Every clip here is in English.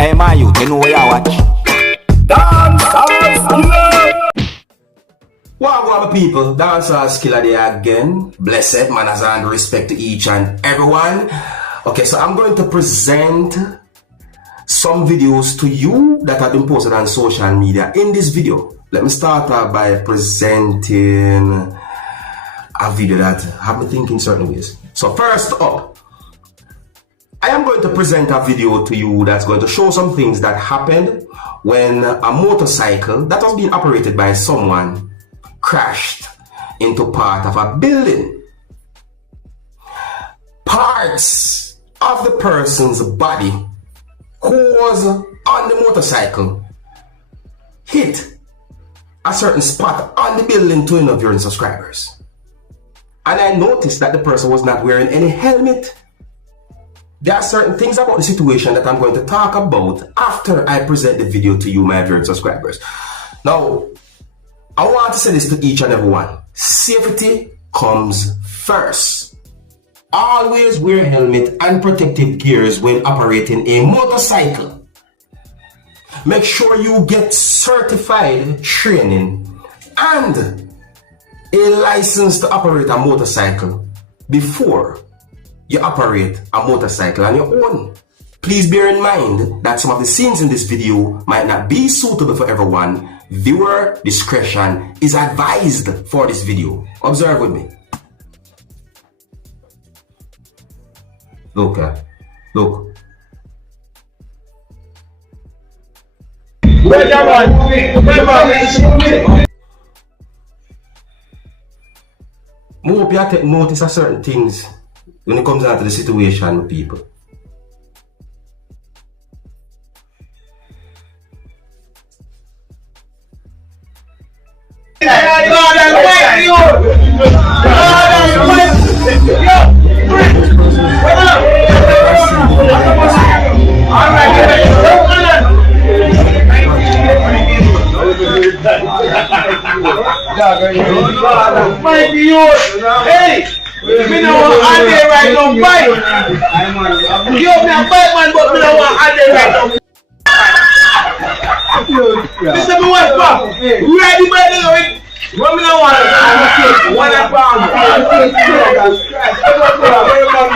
Hey, my youth, you know where you watch? Dancehall skilla! Well, my people, Dancehall skilla there again. Blessed manners and respect to each and everyone. Okay, so I'm going to present some videos to you that have been posted on social media. In this video, let me start out by presenting a video that have me thinking certain ways. So first up, I am going to present a video to you that's going to show some things that happened when a motorcycle that was being operated by someone crashed into part of a building. Parts of the person's body who was on the motorcycle hit a certain spot on the building to one of your subscribers. And I noticed that the person was not wearing any helmet. There are certain things about the situation that I'm going to talk about after I present the video to you, my dear subscribers. Now, I want to say this to each and every one. Safety comes first. Always wear a helmet and protective gears when operating a motorcycle. Make sure you get certified training and a license to operate a motorcycle before you operate a motorcycle on your own. Please bear in mind that some of the scenes in this video might not be suitable for everyone. Viewer discretion is advised for this video. Observe with me. Look. More you take notice of certain things when it comes down to the situation with people. Hey! Me no want all day ride on bike. You have me a bike man, but me no want all day ride on bike. Listen me what, pal. Ready by the way. What me no want? One and pound.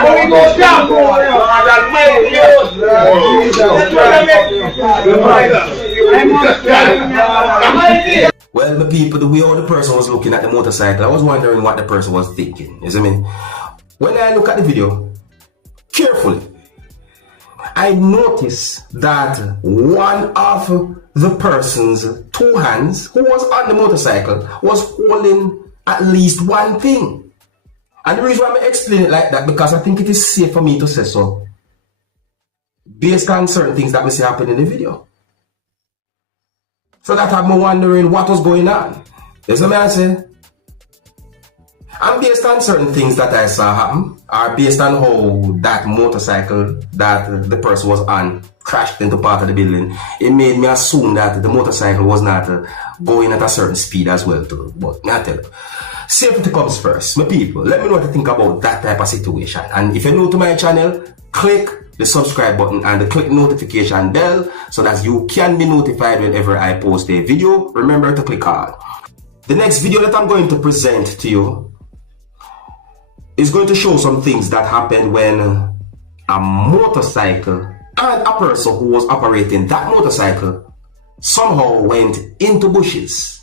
When we go down, that might be Well, the people, the way how the person was looking at the motorcycle, I was wondering what the person was thinking. You see me? When I look at the video carefully, I noticed that one of the person's two hands who was on the motorcycle was holding at least one thing. And the reason why I explain it like that, because I think it is safe for me to say so, based on certain things that we see happen in the video. So that had me wondering what was going on. You see what I'm saying? And based on certain things that I saw happen, or based on how that motorcycle that the person was on crashed into part of the building, it made me assume that the motorcycle was not going at a certain speed as well too. But I tell you, safety comes first. My people, let me know what you think about that type of situation. And if you're new to my channel, click the subscribe button and click notification bell so that you can be notified whenever I post a video. Remember to click on. The next video that I'm going to present to you is going to show some things that happened when a motorcycle and a person who was operating that motorcycle somehow went into bushes,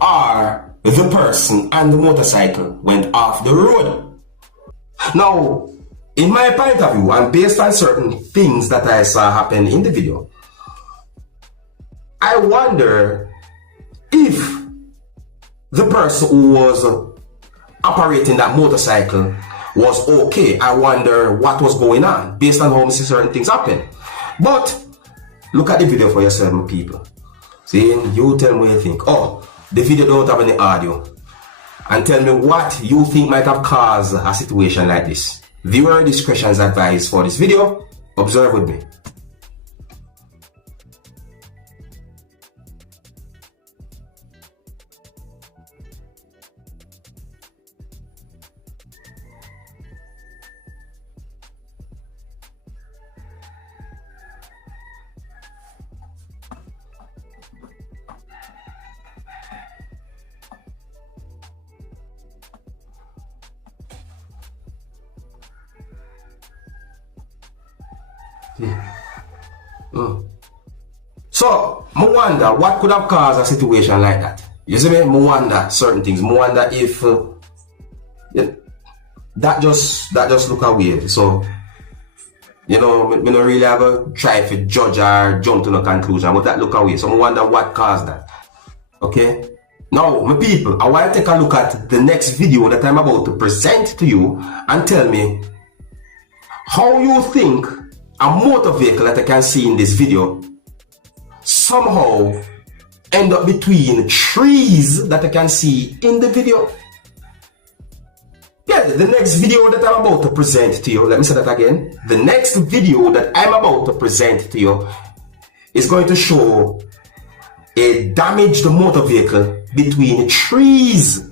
or the person and the motorcycle went off the road. Now, in my point of view, and based on certain things that I saw happen in the video, I wonder if the person who was operating that motorcycle was okay. I wonder what was going on based on how certain things happen. But look at the video for yourself, my people. See, you tell me what you think. Oh, the video don't have any audio. And tell me what you think might have caused a situation like this. Viewer discretion is advised for this video. Observe with me. So, I wonder what could have caused a situation like that. You see me? I wonder certain things. I wonder if that just look away. So, you know, I don't really have to try to judge or jump to no conclusion, but that look away. So I wonder what caused that. Okay? Now, my people, I want to take a look at the next video that I'm about to present to you and tell me how you think a motor vehicle that I can see in this video somehow end up between trees that I can see in the video. Yeah, the next video that I'm about to present to you, let me say that again. The next video that I'm about to present to you is going to show a damaged motor vehicle between trees.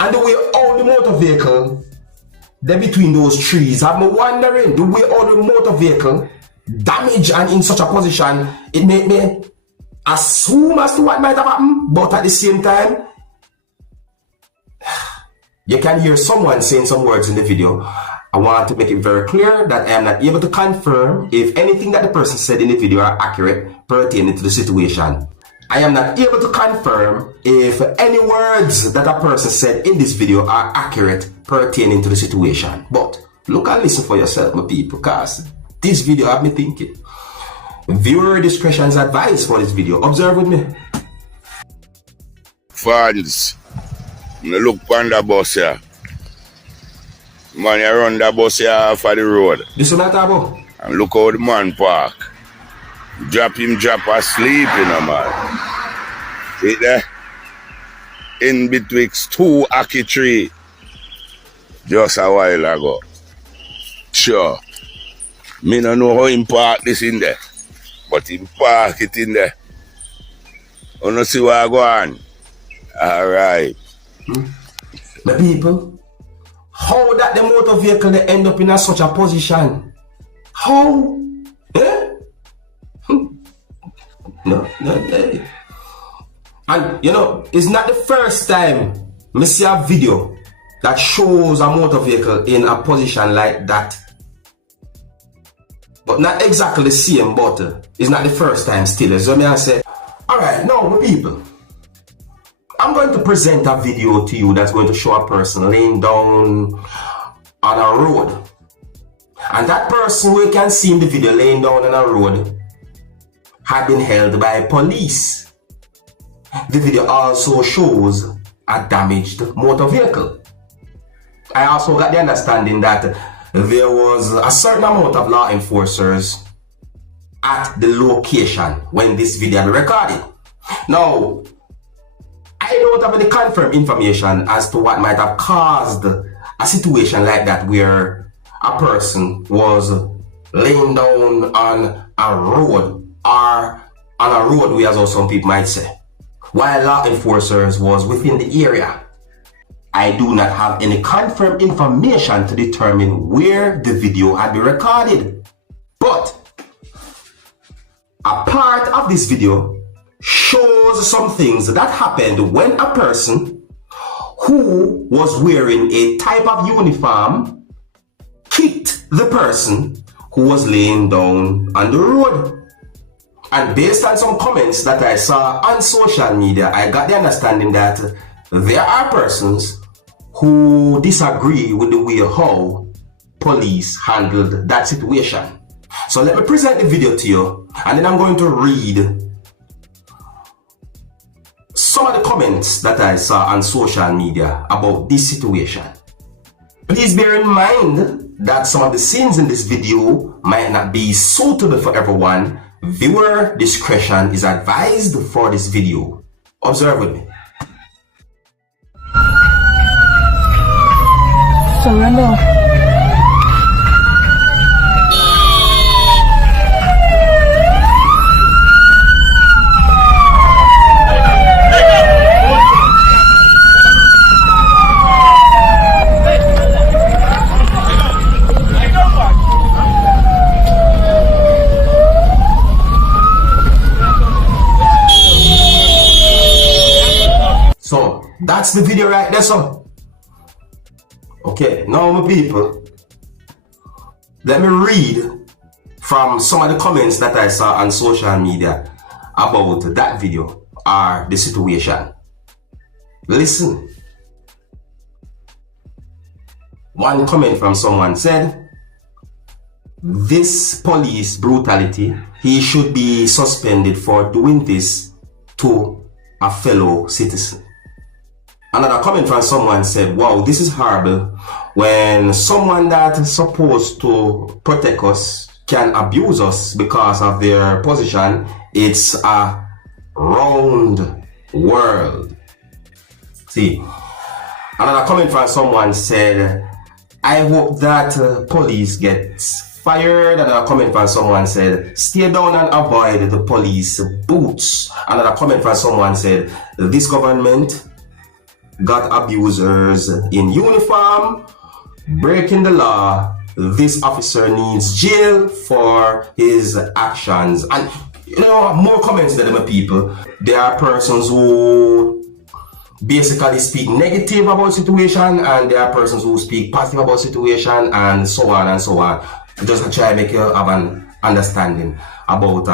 And the way all the motor vehicle, they're between those trees. I'm wondering the way all the motor vehicle damaged and in such a position, it made me assume as to what might have happened, but at the same time, you can hear someone saying some words in the video. I want to make it very clear that I am not able to confirm if anything that the person said in the video are accurate pertaining to the situation. I am not able to confirm if any words that a person said in this video are accurate pertaining to the situation. But look and listen for yourself, my people, because this video have me thinking. Viewer discretion is advised for this video. Observe with me. Fans, look on the bus here. Man, you run the bus here off of the road. This is not about. And look how the man park. Drop asleep, you know, man. See there? In betwixt two ackee tree. Just a while ago. Sure. Me no know how him park this in there. But him park it in there. You know see what I go on? Alright. The people, how that the motor vehicle they end up in such a position? How? Eh? No. And you know, it's not the first time I see a video that shows a motor vehicle in a position like that. But not exactly the same, but it's not the first time still. So I say, alright, now my people, I'm going to present a video to you that's going to show a person laying down on a road. And that person we can see in the video laying down on a road had been held by police. The video also shows a damaged motor vehicle. I also got the understanding that there was a certain amount of law enforcers at the location when this video was recorded. Now, I don't have any confirmed information as to what might have caused a situation like that where a person was laying down on a road or on a roadway, as some people might say, while law enforcers was within the area. I do not have any confirmed information to determine where the video had been recorded. But a part of this video shows some things that happened when a person who was wearing a type of uniform kicked the person who was laying down on the road. And based on some comments that I saw on social media, I got the understanding that there are persons who disagree with the way how police handled that situation. So let me present the video to you, and then I'm going to read some of the comments that I saw on social media about this situation. Please bear in mind that some of the scenes in this video might not be suitable for everyone. Viewer discretion is advised for this video. Observe with me. Surrender. So that's the video right there, so. Okay, now my people, let me read from some of the comments that I saw on social media about that video or the situation. Listen. One comment from someone said, this police brutality, he should be suspended for doing this to a fellow citizen. Another comment from someone said, wow, this is horrible when someone that's supposed to protect us can abuse us because of their position. It's a round world. See, another comment from someone said, I hope that police gets fired. Another comment from someone said, stay down and avoid the police boots. Another comment from someone said, this government got abusers in uniform, breaking the law. This officer needs jail for his actions. And you know, more comments than them people. There are persons who basically speak negative about situation, and there are persons who speak positive about situation, and so on and so on. Just to try to make you have an understanding about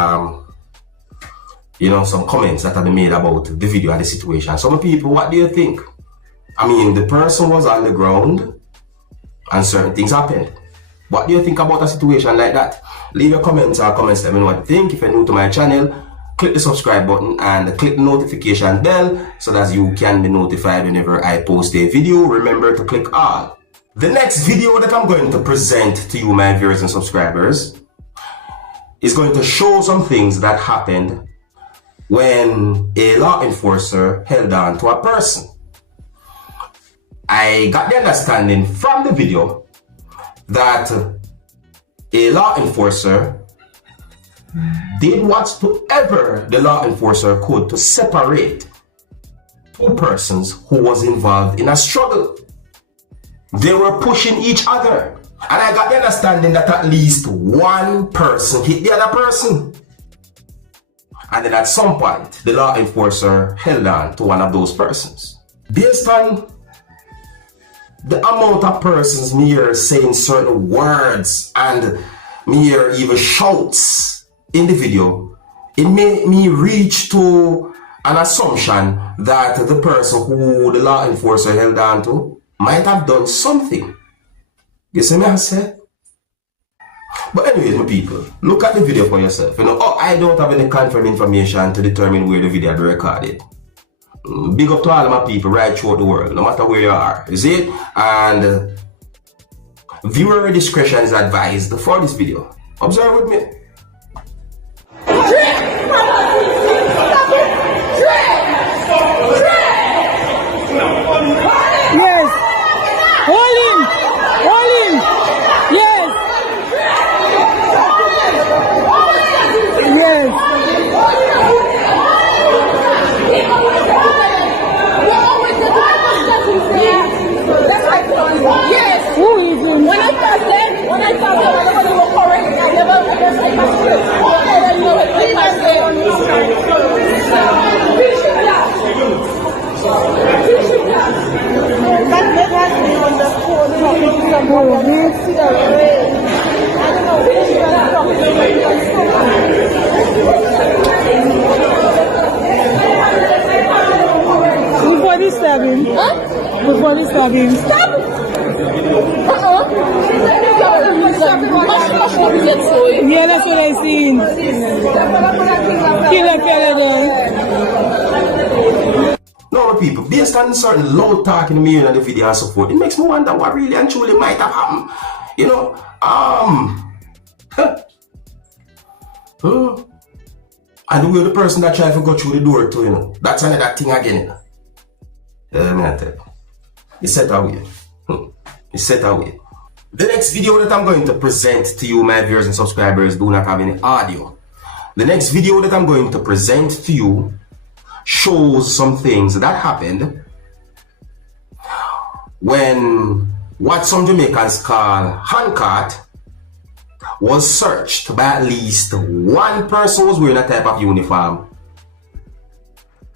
you know, some comments that have been made about the video and the situation. Some people, what do you think? I mean, the person was on the ground and certain things happened. What do you think about a situation like that? Leave your comments or comments, let me know what you think. If you're new to my channel, click the subscribe button and click the notification bell so that you can be notified whenever I post a video. Remember to click all. The next video that I'm going to present to you, my viewers and subscribers, is going to show some things that happened when a law enforcer held on to a person. I got the understanding from the video that a law enforcer did whatsoever the law enforcer could to separate two persons who was involved in a struggle. They were pushing each other. And I got the understanding that at least one person hit the other person. And then at some point, the law enforcer held on to one of those persons. Based on the amount of persons me here saying certain words and me here even shouts in the video, it made me reach to an assumption that the person who the law enforcer held on to might have done something. You see me I say? But anyways, my people, look at the video for yourself. You know, oh, I don't have any confirmed information to determine where the video is recorded. Big up to all of my people right throughout the world, no matter where you are. You see it? And viewer discretion is advised for this video. Observe with me. Yes. Hold him. Hold him. Yes. Yes. Yes. Who is him? When I passed them, nobody was correct. I never Before this stabbing. Huh? Before this stabbing. Stop! Yeah, that's what I seen. Killer Canada. No, people, based on certain loud talking to me in the video and so forth, it makes me wonder what really and truly might have happened. You know, and the way the person that tried to go through the door too, you know, that's another thing again, you know. It's set away. It's set away. The next video that I'm going to present to you, my viewers and subscribers, do not have any audio. The next video that I'm going to present to you shows some things that happened when what some Jamaicans call handcart was searched by at least one person who was wearing a type of uniform,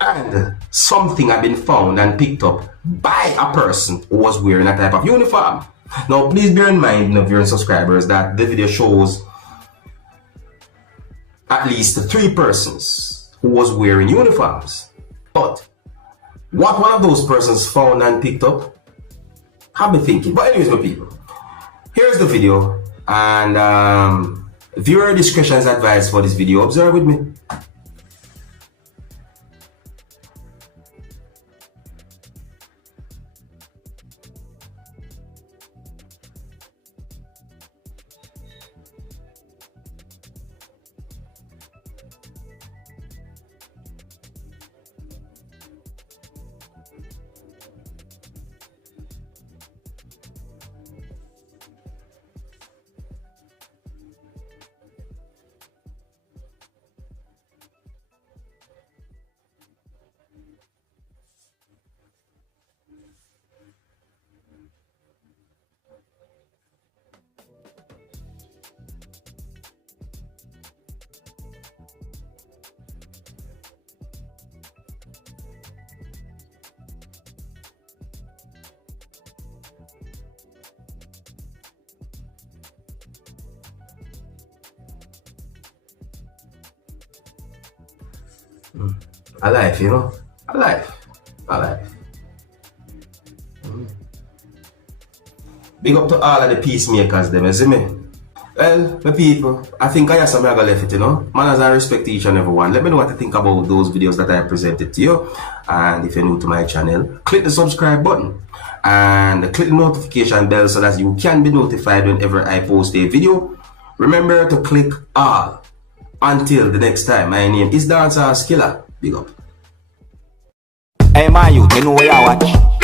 and something had been found and picked up by a person who was wearing a type of uniform. Now please bear in mind, viewers and subscribers, that the video shows at least 3 persons who was wearing uniforms. But what one of those persons found and picked up, have me thinking. But anyways, my people, here's the video, and viewer discretion is advised for this video. Observe with me. Alive, you know? Alive. Big up to all of the peacemakers, them, you see me? Well, my people, I think I have some other left it, you know? Manners and respect to each and every one. Let me know what you think about those videos that I presented to you. And if you're new to my channel, click the subscribe button and click the notification bell so that you can be notified whenever I post a video. Remember to click all. Until the next time, my name is Dancehall Skilla. Big up. Hey, man, you know where you watch.